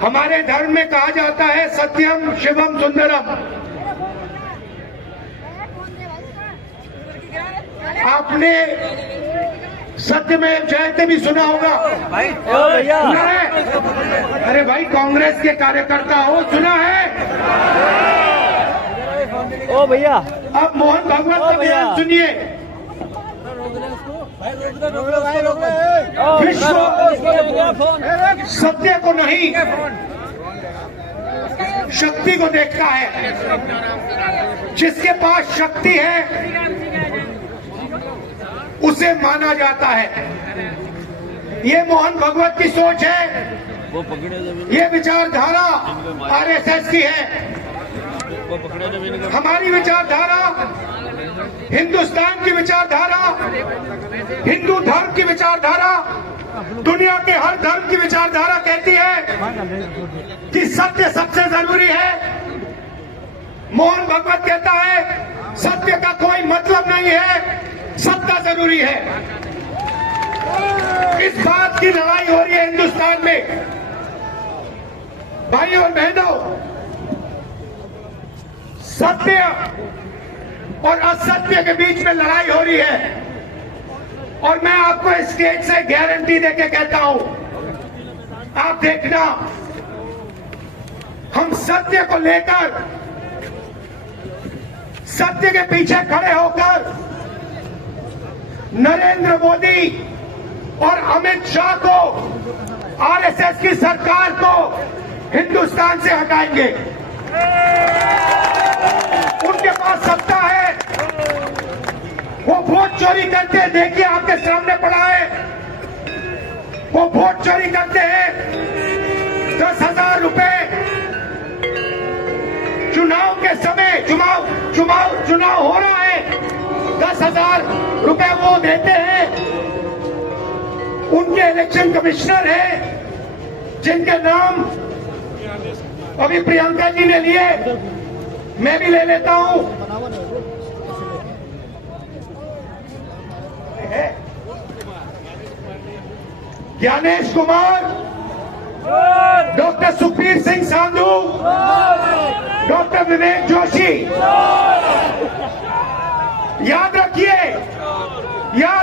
हमारे धर्म में कहा जाता है सत्यम शिवम सुंदरम। आपने सत्यमेव जयते भी सुना होगा भाई। भैया सुना है? अरे भाई कांग्रेस के कार्यकर्ता हो, सुना है? ओ भैया अब मोहन भागवत का बयान सुनिए। विश्व सत्य को नहीं शक्ति को देखता है। जिसके पास शक्ति है उसे माना जाता है। ये मोहन भागवत की सोच है, ये विचारधारा आरएसएस की है। हमारी विचारधारा, हिंदुस्तान की विचारधारा, हिंदू धर्म की विचारधारा, दुनिया के हर धर्म की विचारधारा कहती है कि सत्य सबसे जरूरी है। मोहन भागवत कहता है सत्य का कोई मतलब नहीं है, सत्ता जरूरी है। इस बात की लड़ाई हो रही है हिंदुस्तान में। भाइयों और बहनों, सत्य और असत्य के बीच में लड़ाई हो रही है। और मैं आपको इस स्टेज से गारंटी देके कहता हूं, आप देखना, हम सत्य को लेकर, सत्य के पीछे खड़े होकर नरेंद्र मोदी और अमित शाह को, आरएसएस की सरकार को हिंदुस्तान से हटाएंगे। उनके पास सत्ता है, वो वोट चोरी करते हैं। देखिए आपके सामने पड़ा है, वो वोट चोरी करते हैं। 10,000 रुपए चुनाव के समय, चुनाव हो रहा है, 10,000 रुपए वो देते हैं। उनके इलेक्शन कमिश्नर हैं जिनके नाम अभी प्रियंका जी ने लिए, मैं भी ले लेता हूं। Gyanesh Kumar, doctor Sukhbir Singh Sandhu, doctor Vivek Joshi. याद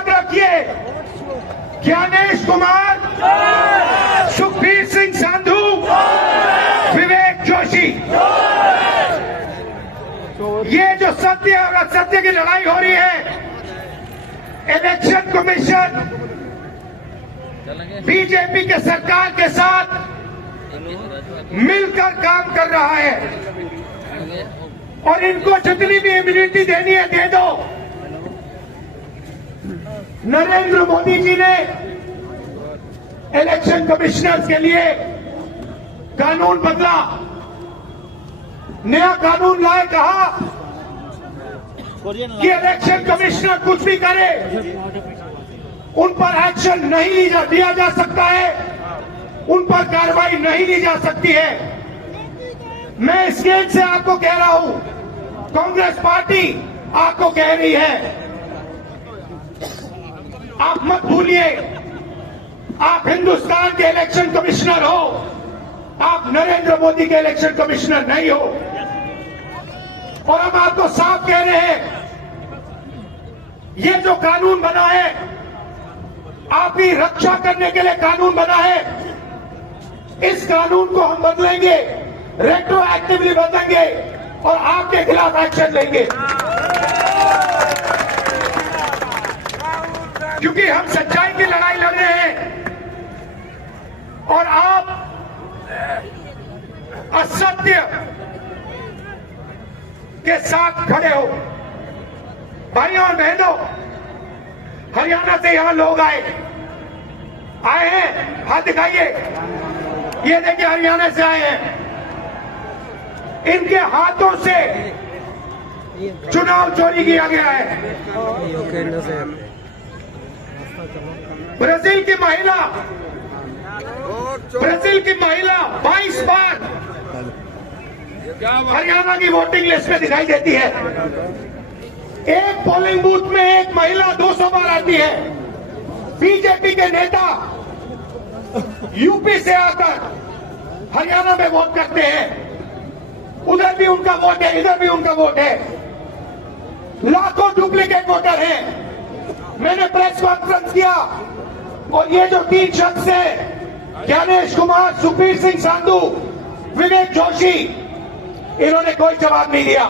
रखिए, ज्ञानेश कुमार, सुखबीर सिंह सांधू, विवेक जोशी। ये जो सत्य और असत्य की लड़ाई हो रही है, इलेक्शन कमीशन बीजेपी के सरकार के साथ मिलकर काम कर रहा है। और इनको जितनी भी इम्यूनिटी देनी है दे दो। नरेंद्र मोदी जी ने इलेक्शन कमिश्नर्स के लिए कानून बदला, नया कानून लाए, कहा कि इलेक्शन कमिश्नर कुछ भी करे उन पर एक्शन नहीं लिया जा सकता है, उन पर कार्रवाई नहीं ली जा सकती है। मैं इस स्टेज से आपको कह रहा हूं, कांग्रेस पार्टी आपको कह रही है, आप मत भूलिए, आप हिंदुस्तान के इलेक्शन कमिश्नर हो, आप नरेंद्र मोदी के इलेक्शन कमिश्नर नहीं हो। और हम आपको साफ कह रहे हैं, ये जो कानून बना है, आप ही रक्षा करने के लिए कानून बना है। इस कानून को हम बदलेंगे, रेट्रोएक्टिवली बदलेंगे और आपके खिलाफ एक्शन लेंगे। क्योंकि हम सच्चाई की लड़ाई लड़ रहे हैं और आप असत्य के साथ खड़े हो। भाइयों और बहनों, हरियाणा से यहां लोग आए हैं, हाथ दिखाइए। ये देखिए हरियाणा से आए हैं, इनके हाथों से चुनाव चोरी किया गया है। ब्राजील की महिला 22 बार हरियाणा की वोटिंग लिस्ट में दिखाई देती है। एक पोलिंग बूथ में एक महिला 200 बार आती है। बीजेपी के नेता यूपी से आकर हरियाणा में वोट करते हैं, उधर भी उनका वोट है, इधर भी उनका वोट है। लाखों डुप्लीकेट वोटर हैं। मैंने प्रेस कॉन्फ्रेंस किया और ये जो 3 शख्स हैं, ज्ञानेश कुमार, सुखबीर सिंह सांधू, विवेक जोशी, इन्होंने कोई जवाब नहीं दिया।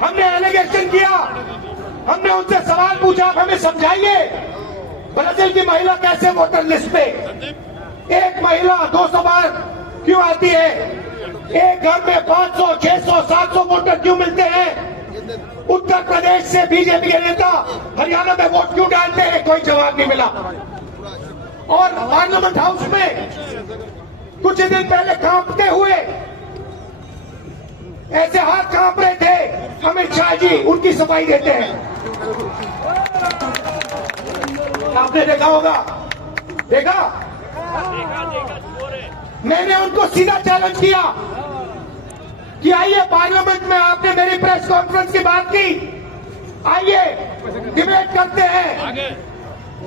हमने एलिगेशन किया, हमने उनसे सवाल पूछा, आप हमें समझाइए ब्राजील की महिला कैसे वोटर लिस्ट पे, एक महिला 200 बार क्यों आती है, एक घर में 500, 600, 700 वोटर क्यों मिलते हैं, उत्तर प्रदेश से बीजेपी के नेता हरियाणा में वोट क्यों डालते हैं, कोई जवाब नहीं मिला। और पार्लियामेंट हाउस में कुछ दिन पहले कांपते हुए, ऐसे हाथ कांप रहे थे अमित शाह जी, उनकी सफाई देते हैं। आपने देखा होगा, देखा? मैंने उनको सीधा चैलेंज किया कि आइए पार्लियामेंट में, आपने मेरी प्रेस कॉन्फ्रेंस की बात की, आइए डिबेट करते हैं,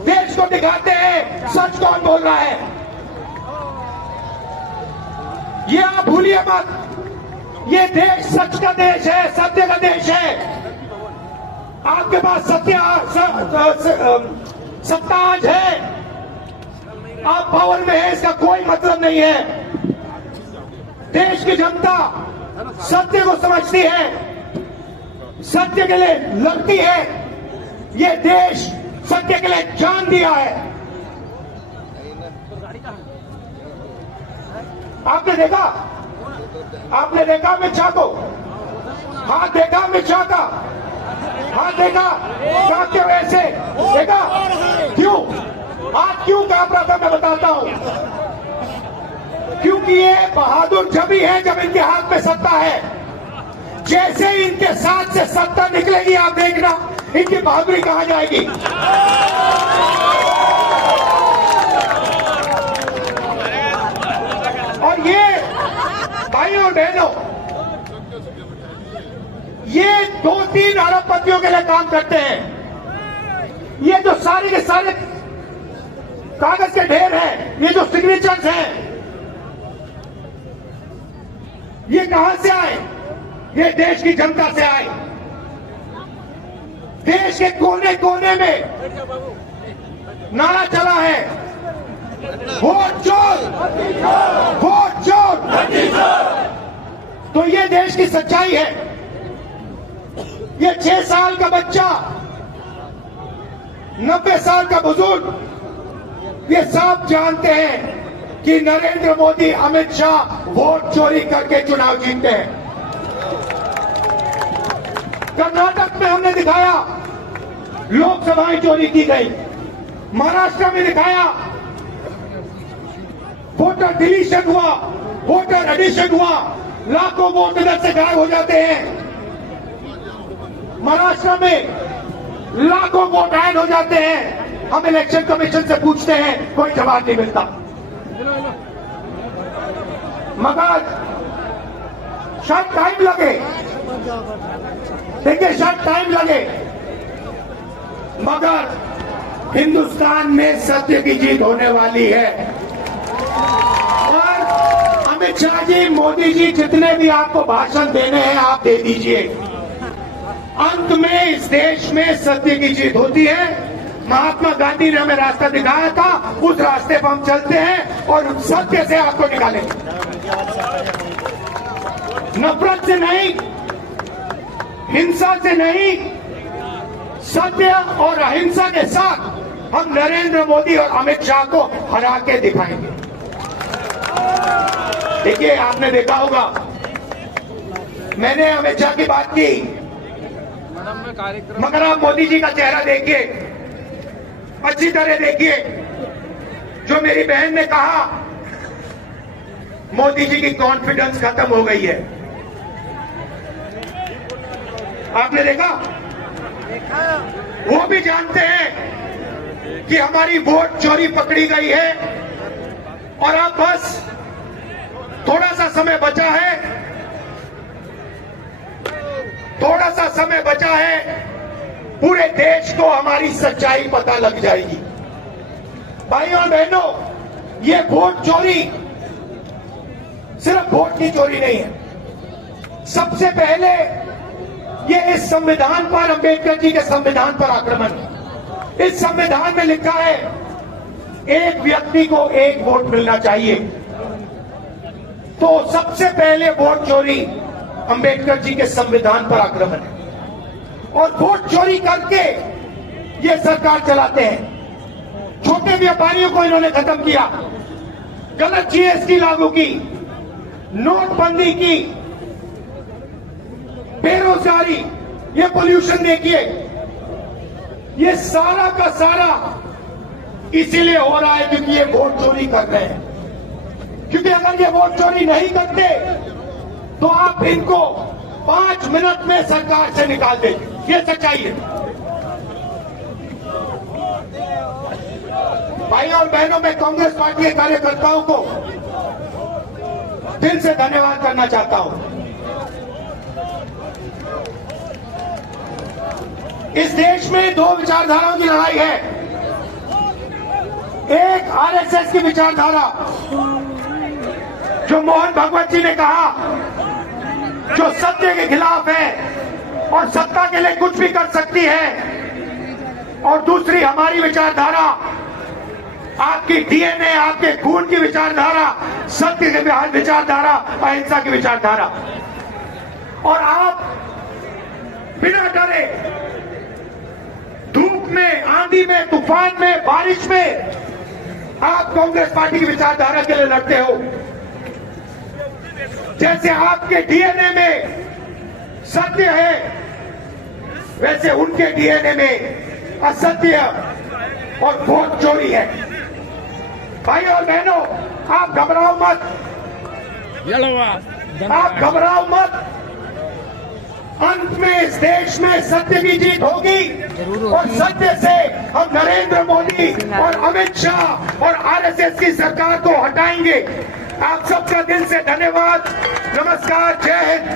देश को दिखाते हैं सच कौन बोल रहा है। ये आप भूलिए मत, ये देश सच का देश है, सत्य का देश है। आपके पास सत्ता आज है, आप पावर में है, इसका कोई मतलब नहीं है। देश की जनता सत्य को समझती है, सत्य के लिए लड़ती है। ये देश सत्य के लिए जान दिया है। आपने देखा, आपने देखा अमित शाह को, हाथ देखा अमित शाह का, हाथ देखा कांपते हुए ऐसे देखा, क्यों हाथ क्यों कांप रहा था, मैं बताता हूं। क्योंकि ये बहादुर जब ही है जब इनके हाथ में सत्ता है। जैसे ही इनके साथ से सत्ता निकलेगी, आप देखना इनकी बहादुरी कहां जाएगी। और ये भाइयों और बहनों, ये 2-3 अरबपतियों के लिए काम करते हैं। ये जो सारे के सारे कागज के ढेर हैं, ये जो सिग्नेचर्स हैं, ये कहां से आए? ये देश की जनता से आए। देश के कोने कोने में नारा चला है, वोट चोर, वोट चोर। तो ये देश की सच्चाई है। ये 6 साल का बच्चा, 90 साल का बुजुर्ग, ये सब जानते हैं कि नरेंद्र मोदी, अमित शाह वोट चोरी करके चुनाव जीतते हैं। कर्नाटक में हमने दिखाया लोकसभाएं चोरी की गई, महाराष्ट्र में दिखाया वोटर डिलीशन हुआ, वोटर एडिशन हुआ, लाखों वोट इधर से गायब हो जाते हैं। महाराष्ट्र में लाखों वोट ऐड हो जाते हैं। हम इलेक्शन कमीशन से पूछते हैं, कोई जवाब नहीं मिलता। मगर शायद टाइम लगे, देखिए शायद टाइम लगे, मगर हिंदुस्तान में सत्य की जीत होने वाली है। और अमित शाह जी, मोदी जी, जितने भी आपको भाषण देने हैं आप दे दीजिए। अंत में इस देश में सत्य की जीत होती है। महात्मा गांधी ने हमें रास्ता दिखाया था, उस रास्ते पर हम चलते हैं और सत्य से आपको निकालेंगे। नफरत से नहीं, हिंसा से नहीं, सत्य और अहिंसा के साथ हम नरेंद्र मोदी और अमित शाह को हरा के दिखाएंगे। देखिए, आपने देखा होगा, मैंने अमित शाह की बात की, मगर आप मोदी जी का चेहरा देखिए, अच्छी तरह देखिए। जो मेरी बहन ने कहा, मोदी जी की कॉन्फिडेंस खत्म हो गई है। आपने देखा? वो भी जानते हैं कि हमारी वोट चोरी पकड़ी गई है और अब बस थोड़ा सा समय बचा है, थोड़ा सा समय बचा है, पूरे देश को हमारी सच्चाई पता लग जाएगी। भाइयों और बहनों, ये वोट चोरी सिर्फ वोट की चोरी नहीं है, सबसे पहले ये इस संविधान पर, अंबेडकर जी के संविधान पर आक्रमण है। इस संविधान में लिखा है एक व्यक्ति को एक वोट मिलना चाहिए, तो सबसे पहले वोट चोरी अंबेडकर जी के संविधान पर आक्रमण है। और वोट चोरी करके ये सरकार चलाते हैं। छोटे व्यापारियों को इन्होंने खत्म किया, गलत जीएसटी लागू की, नोटबंदी की, बेरोजगारी, ये पोल्यूशन देखिए, ये सारा का सारा इसीलिए हो रहा है क्योंकि ये वोट चोरी कर रहे हैं। क्योंकि अगर ये वोट चोरी नहीं करते तो आप इनको 5 मिनट में सरकार से निकाल देते। ये सच्चाई है। भाई और बहनों, मैं कांग्रेस पार्टी के कार्यकर्ताओं को दिल से धन्यवाद करना चाहता हूं। इस देश में दो विचारधाराओं की लड़ाई है। एक आरएसएस की विचारधारा, जो मोहन भगवत जी ने कहा, जो सत्य के खिलाफ है और सत्ता के लिए कुछ भी कर सकती है। और दूसरी हमारी विचारधारा, आपकी डीएनए, आपके खून की विचारधारा, सत्य की विचारधारा, अहिंसा की विचारधारा। और आप बिना डरे धूप में, आंधी में, तूफान में, बारिश में आप कांग्रेस पार्टी की विचारधारा के लिए लड़ते हो। जैसे आपके डीएनए में सत्य है, वैसे उनके डीएनए में असत्य और वोट चोरी है। भाई और बहनों, आप घबराओ मत, आप घबराओ मत। अंत में इस देश में सत्य की जीत होगी और सत्य से हम नरेंद्र मोदी और अमित शाह और आरएसएस की सरकार को हटाएंगे। आप सबका दिल से धन्यवाद। नमस्कार, जय हिंद।